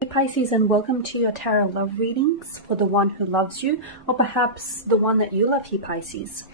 Hey Pisces, and welcome to your tarot love readings for the one who loves you, or perhaps the one that you love here, Pisces.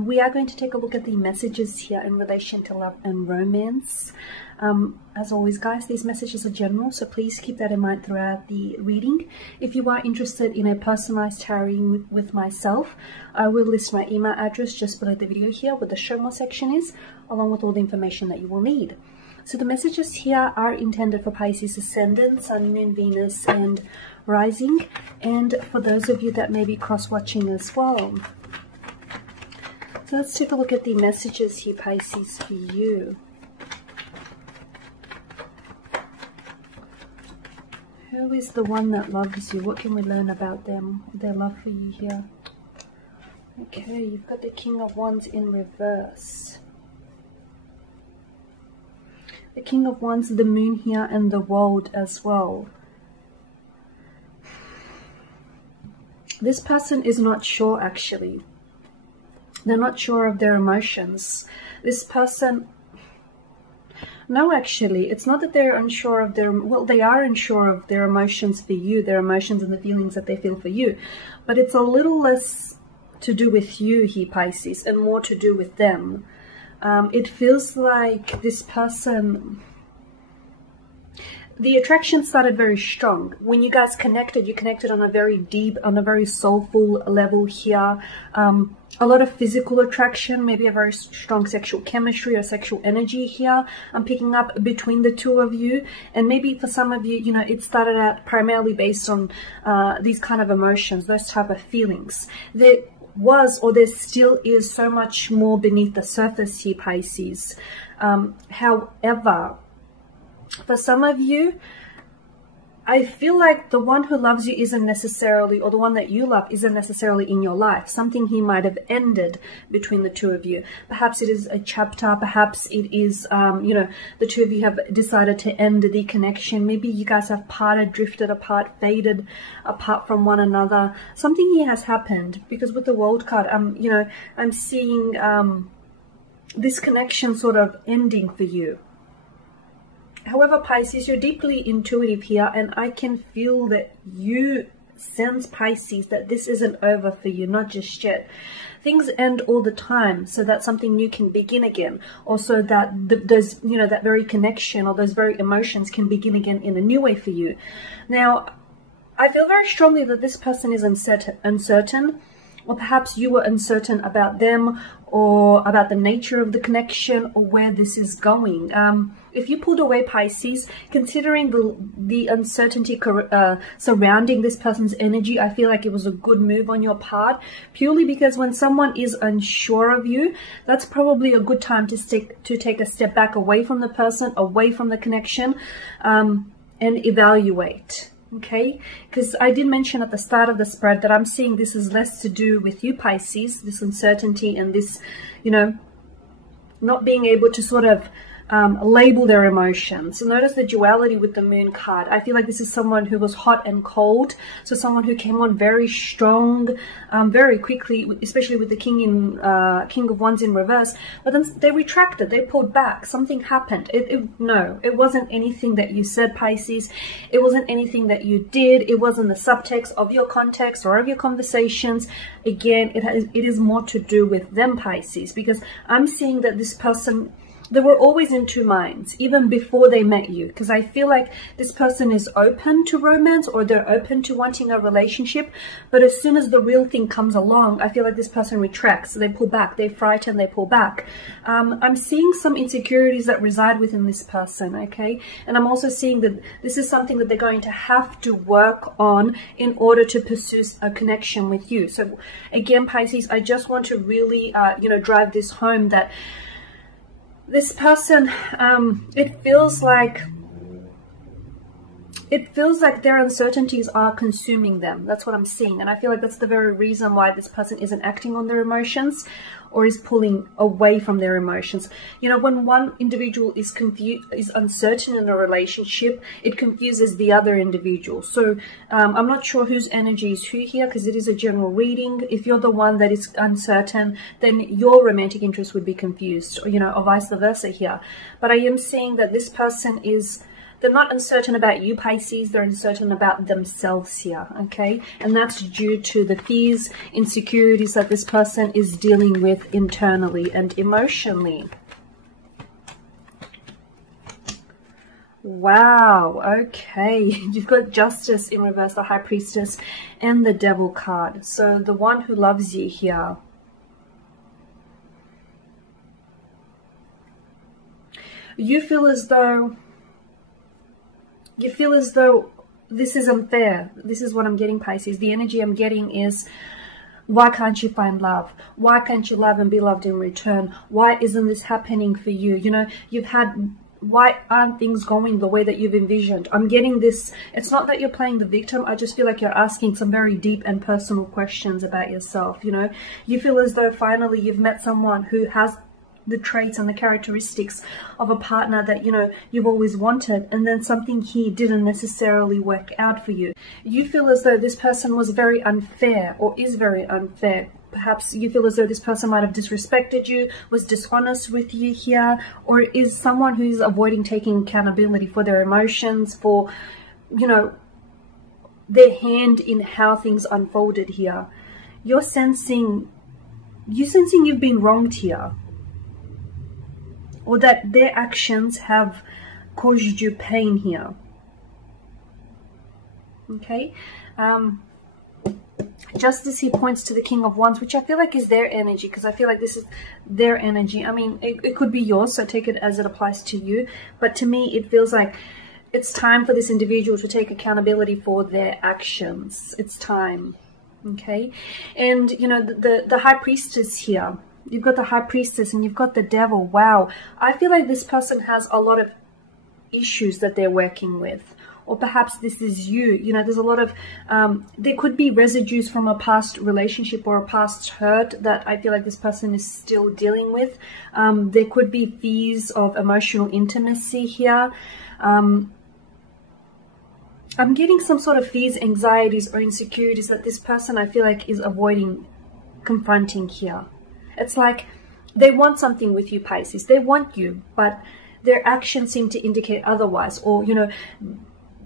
We are going to take a look at the messages here in relation to love and romance. As always, guys, these messages are general, so please keep that in mind throughout the reading. If you are interested in a personalized tarot reading with myself, I will list my email address just below the video here where the show more section is, along with all the information that you will need. So the messages here are intended for Pisces Ascendant, Sun, Moon, Venus, and Rising, and for those of you that may be cross-watching as well. So let's take a look at the messages here, Pisces, for you. Who is the one that loves you? What can we learn about them, their love for you here? Okay, you've got the King of Wands in reverse. The King of Wands, the Moon here, and the World as well. This person is not sure, actually. They're not sure of their emotions. This person... No, actually, it's not that they're unsure of their... Well, they are unsure of their emotions for you, their emotions and the feelings that they feel for you. But it's a little less to do with you here, Pisces, and more to do with them. It feels like this person, the attraction started very strong. When you guys connected, you connected on a very deep, on a very soulful level here. A lot of physical attraction, maybe a very strong sexual chemistry or sexual energy here. I'm picking up between the two of you. And maybe for some of you, you know, it started out primarily based on these kind of emotions, those type of feelings. Was, or there still is, so much more beneath the surface here, Pisces. However, for some of you, I feel like the one who loves you isn't necessarily, or the one that you love isn't necessarily in your life. Something here might have ended between the two of you. Perhaps it is a chapter, perhaps it is, you know, the two of you have decided to end the connection. Maybe you guys have parted, drifted apart, faded apart from one another. Something here has happened, because with the World card, you know, I'm seeing this connection sort of ending for you. However, Pisces, you're deeply intuitive here, and I can feel that you sense, Pisces, that this isn't over for you, not just yet. Things end all the time so that something new can begin again, or so that those, you know, that very connection or those very emotions can begin again in a new way for you. Now, I feel very strongly that this person is uncertain, or perhaps you were uncertain about them, or about the nature of the connection, or where this is going. If you pulled away, Pisces, considering the uncertainty surrounding this person's energy, I feel like it was a good move on your part, purely because when someone is unsure of you, that's probably a good time to take a step back away from the person, away from the connection, and evaluate. Okay, because I did mention at the start of the spread that I'm seeing this is less to do with you, Pisces, this uncertainty and this, you know, not being able to sort of label their emotions. So notice the duality with the Moon card. I feel like this is someone who was hot and cold. So someone who came on very strong, very quickly, especially with the King of Wands in reverse. But then they retracted, they pulled back. Something happened. No, it wasn't anything that you said, Pisces. It wasn't anything that you did. It wasn't the subtext of your context or of your conversations. Again, it is more to do with them, Pisces, because I'm seeing that this person, they were always in two minds, even before they met you, because I feel like this person is open to romance, or they're open to wanting a relationship, but as soon as the real thing comes along, I feel like this person retracts, they pull back, they frighten, they pull back. I'm seeing some insecurities that reside within this person, okay? And I'm also seeing that this is something that they're going to have to work on in order to pursue a connection with you. So again, Pisces, I just want to really, you know, drive this home that this person, it feels like their uncertainties are consuming them. That's what I'm seeing. And I feel like that's the very reason why this person isn't acting on their emotions, or is pulling away from their emotions. You know, when one individual is confused, is uncertain in a relationship, it confuses the other individual. So I'm not sure whose energy is who here, because it is a general reading. If you're the one that is uncertain, then your romantic interest would be confused, or, you know, or vice versa here. But I am seeing that this person is, they're not uncertain about you, Pisces. They're uncertain about themselves here, okay? And that's due to the fears, insecurities that this person is dealing with internally and emotionally. Wow, okay. You've got Justice in reverse, the High Priestess, and the Devil card. So the one who loves you here. You feel as though this is unfair. This is what I'm getting, Pisces. The energy I'm getting is, why can't you find love? Why can't you love and be loved in return? Why isn't this happening for you? You know, why aren't things going the way that you've envisioned? I'm getting this. It's not that you're playing the victim. I just feel like you're asking some very deep and personal questions about yourself. You know, you feel as though finally you've met someone who has the traits and the characteristics of a partner that, you know, you've always wanted, and then something here didn't necessarily work out for you. You feel as though this person was very unfair, or is very unfair. Perhaps you feel as though this person might have disrespected you, was dishonest with you here, or is someone who's avoiding taking accountability for their emotions, for, you know, their hand in how things unfolded here. You're sensing you've been wronged here, or that their actions have caused you pain here. Okay. Justice here points to the King of Wands, which I feel like is their energy, because I feel like this is their energy. I mean, it could be yours, so take it as it applies to you. But to me, it feels like it's time for this individual to take accountability for their actions. It's time. Okay. And, you know, the High Priestess here, you've got the High Priestess and you've got the Devil. Wow. I feel like this person has a lot of issues that they're working with. Or perhaps this is you. You know, there's a lot of, there could be residues from a past relationship or a past hurt that I feel like this person is still dealing with. There could be fears of emotional intimacy here. I'm getting some sort of fears, anxieties, or insecurities that this person, I feel like, is avoiding confronting here. It's like they want something with you, Pisces. They want you, but their actions seem to indicate otherwise. Or, you know,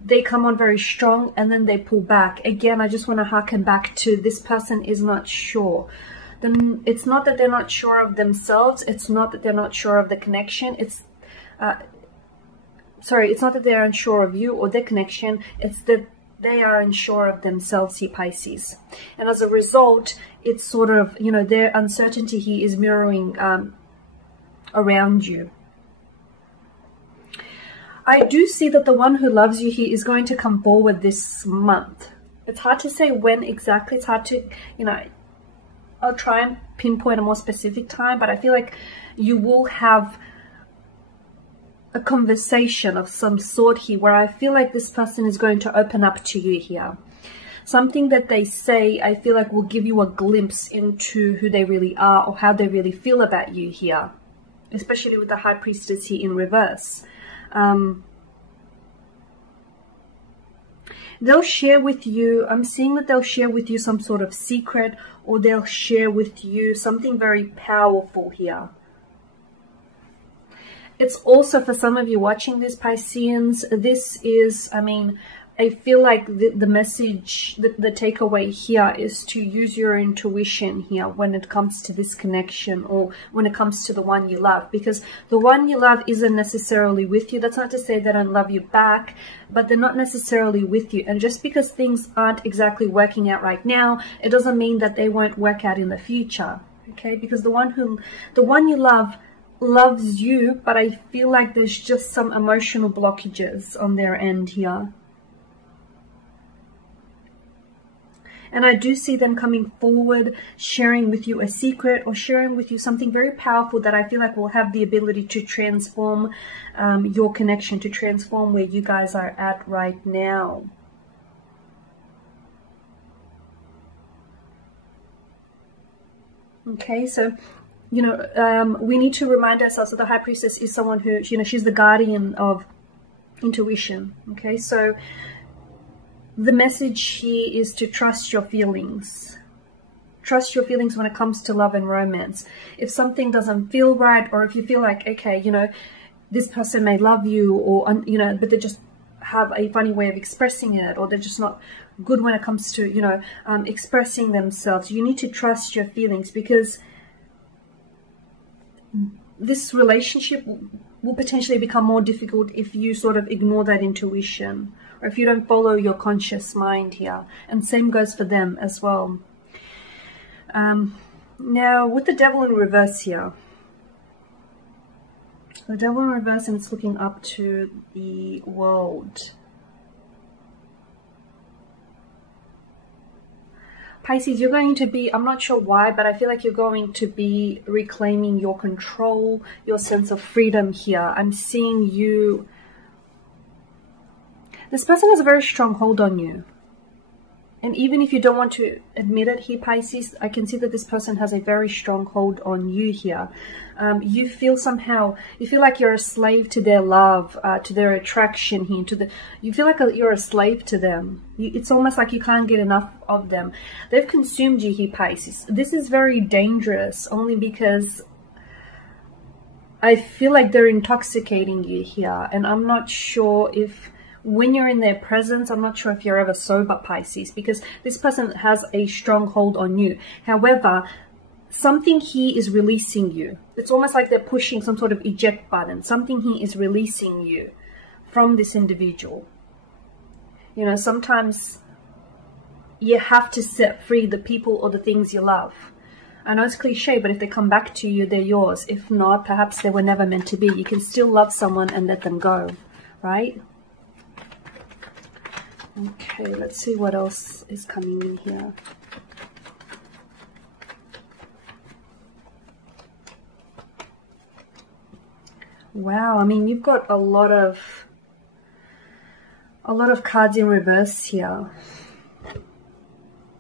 they come on very strong and then they pull back. Again, I just want to harken back to this person is not sure. Then it's not that they're not sure of themselves. It's not that they're not sure of the connection. It's not that they're unsure of you or the connection. It's that they are unsure of themselves here, Pisces. And as a result, it's sort of, you know, their uncertainty here is mirroring around you. I do see that the one who loves you here is going to come forward this month. It's hard to say when exactly. It's hard to, you know, I'll try and pinpoint a more specific time, but I feel like you will have a conversation of some sort here where I feel like this person is going to open up to you here. Something that they say, I feel like will give you a glimpse into who they really are or how they really feel about you here, especially with the High Priestess here in reverse. They'll share with you, I'm seeing that they'll share with you some sort of secret, or they'll share with you something very powerful here. It's also, for some of you watching this, Pisceans, this is, I mean, I feel like the message, the takeaway here is to use your intuition here when it comes to this connection, or when it comes to the one you love, because the one you love isn't necessarily with you. That's not to say they don't love you back, but they're not necessarily with you. And just because things aren't exactly working out right now, it doesn't mean that they won't work out in the future. Okay, because the one you love loves you, but I feel like there's just some emotional blockages on their end here. And I do see them coming forward, sharing with you a secret, or sharing with you something very powerful that I feel like will have the ability to transform your connection, to transform where you guys are at right now. Okay, so, you know, we need to remind ourselves that the High Priestess is someone who, you know, she's the guardian of intuition. Okay, so the message here is to trust your feelings. Trust your feelings when it comes to love and romance. If something doesn't feel right, or if you feel like, okay, you know, this person may love you, or, you know, but they're just have a funny way of expressing it, or they're just not good when it comes to, you know, expressing themselves. You need to trust your feelings, because this relationship will potentially become more difficult if you sort of ignore that intuition, or if you don't follow your conscious mind here. And same goes for them as well. Now, with the devil in reverse here, the devil in reverse, and it's looking up to the world. Pisces, you're going to be, I'm not sure why, but I feel like you're going to be reclaiming your control, your sense of freedom here. I'm seeing you. This person has a very strong hold on you. And even if you don't want to admit it here, Pisces, I can see that this person has a very strong hold on you here. You feel somehow, you feel like you're a slave to their love, to their attraction here, you feel like you're a slave to them. It's almost like you can't get enough of them. They've consumed you here, Pisces. This is very dangerous, only because I feel like they're intoxicating you here. And I'm not sure if, when you're in their presence, I'm not sure if you're ever sober, Pisces, because this person has a strong hold on you. However, something here is releasing you. It's almost like they're pushing some sort of eject button. Something here is releasing you from this individual. You know, sometimes you have to set free the people or the things you love. I know it's cliche, but if they come back to you, they're yours. If not, perhaps they were never meant to be. You can still love someone and let them go, right? Okay, let's see what else is coming in here. Wow, I mean, you've got a lot of cards in reverse here.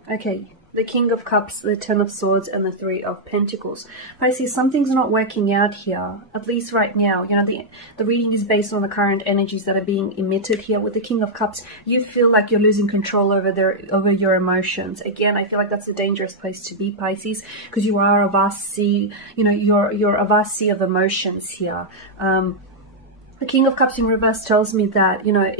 Okay, the King of Cups, the Ten of Swords, and the Three of Pentacles. I see something's not working out here, at least right now. You know, the reading is based on the current energies that are being emitted here. With the King of Cups, you feel like you're losing control over your emotions. Again, I feel like that's a dangerous place to be, Pisces, because you are a vast sea. You know, you're a vast sea of emotions here. The King of Cups in reverse tells me that, you know,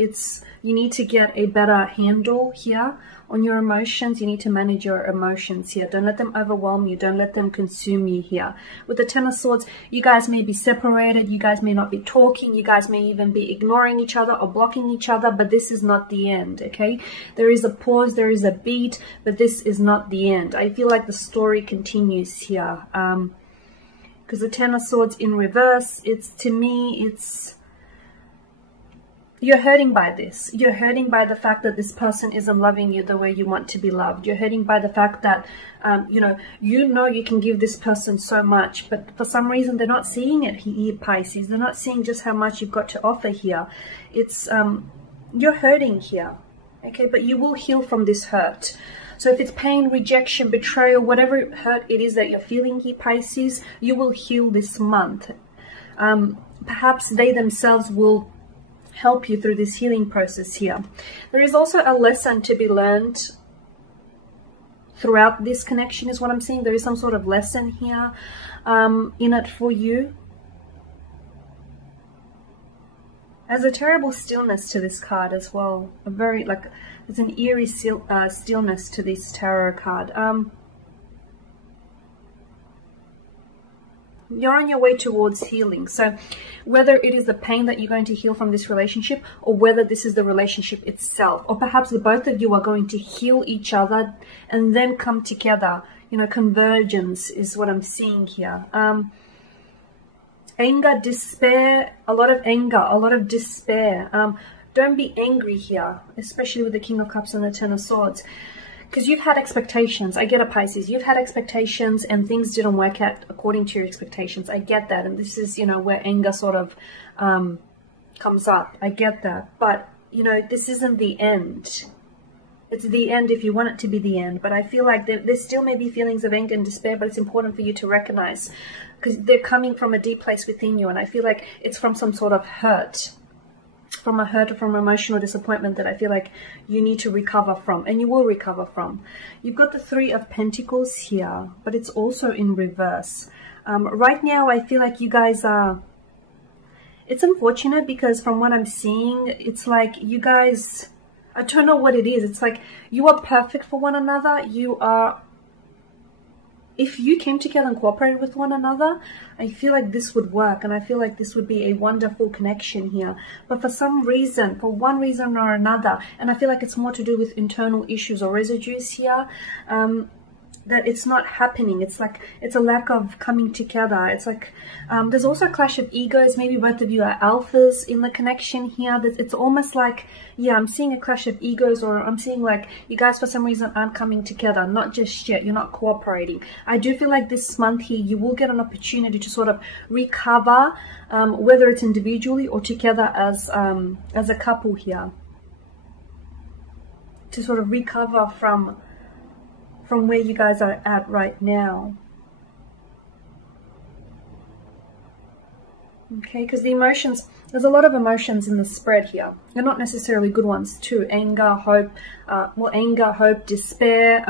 you need to get a better handle here on your emotions. You need to manage your emotions here. Don't let them overwhelm you. Don't let them consume you here. With the Ten of Swords, you guys may be separated. You guys may not be talking. You guys may even be ignoring each other or blocking each other, but this is not the end, okay? There is a pause, there is a beat, but this is not the end. I feel like the story continues here. Because the Ten of Swords in reverse, to me, you're hurting by this. You're hurting by the fact that this person isn't loving you the way you want to be loved. You're hurting by the fact that, you know you can give this person so much, but for some reason they're not seeing it here, Pisces. They're not seeing just how much you've got to offer here. You're hurting here, okay? But you will heal from this hurt. So if it's pain, rejection, betrayal, whatever hurt it is that you're feeling here, Pisces, you will heal this month. Perhaps they themselves will help you through this healing process here. There is also a lesson to be learned throughout this connection, is what I'm seeing. There is some sort of lesson here in it for you. There's a terrible stillness to this card as well. There's an eerie stillness to this tarot card. You're on your way towards healing. So whether it is the pain that you're going to heal from this relationship, or whether this is the relationship itself, or perhaps the both of you are going to heal each other and then come together. You know, convergence is what I'm seeing here. Anger, despair, a lot of anger, a lot of despair. Don't be angry here, especially with the King of Cups and the Ten of Swords. Because you've had expectations. I get it, Pisces. You've had expectations and things didn't work out according to your expectations. I get that. And this is, you know, where anger sort of comes up. I get that. But, you know, this isn't the end. It's the end if you want it to be the end. But I feel like there still may be feelings of anger and despair, but it's important for you to recognize, because they're coming from a deep place within you. And I feel like it's from some sort of hurt. From a hurt or from emotional disappointment that I feel like you need to recover from, and you will recover from. You've got the Three of Pentacles here, but it's also in reverse. Right now, I feel like you guys are it's unfortunate because from what I'm seeing, it's like you guys, I don't know what it is. It's like you are perfect for one another. You are, if you came together and cooperated with one another, I feel like this would work, and I feel like this would be a wonderful connection here. But for some reason, for one reason or another, and I feel like it's more to do with internal issues or residues here, that it's not happening. It's like it's a lack of coming together. It's like there's also a clash of egos. Maybe both of you are alphas in the connection here. It's almost like, yeah, I'm seeing a clash of egos, or I'm seeing like you guys for some reason aren't coming together. Not just yet. You're not cooperating. I do feel like this month here you will get an opportunity to sort of recover, whether it's individually or together as a couple here, to sort of recover from where you guys are at right now. Okay, because the emotions, there's a lot of emotions in the spread here. They're not necessarily good ones too. Anger, hope, anger, hope, despair,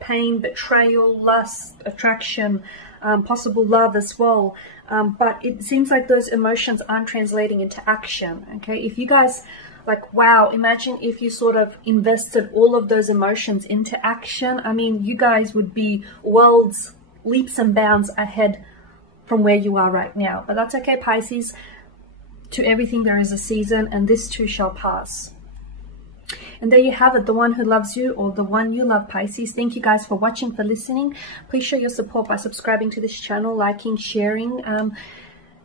pain, betrayal, lust, attraction, possible love as well. But it seems like those emotions aren't translating into action. Okay, if you guys, like, wow, imagine if you sort of invested all of those emotions into action. I mean, you guys would be worlds, leaps and bounds ahead from where you are right now. But that's okay, Pisces. To everything there is a season, and this too shall pass. And there you have it, the one who loves you, or the one you love, Pisces. Thank you guys for watching, for listening. Please show your support by subscribing to this channel, liking, sharing.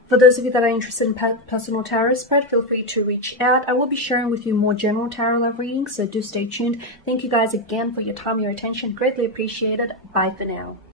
For those of you that are interested in personal tarot spread, feel free to reach out. I will be sharing with you more general tarot love readings, so do stay tuned. Thank you guys again for your time, your attention. Greatly appreciated. Bye for now.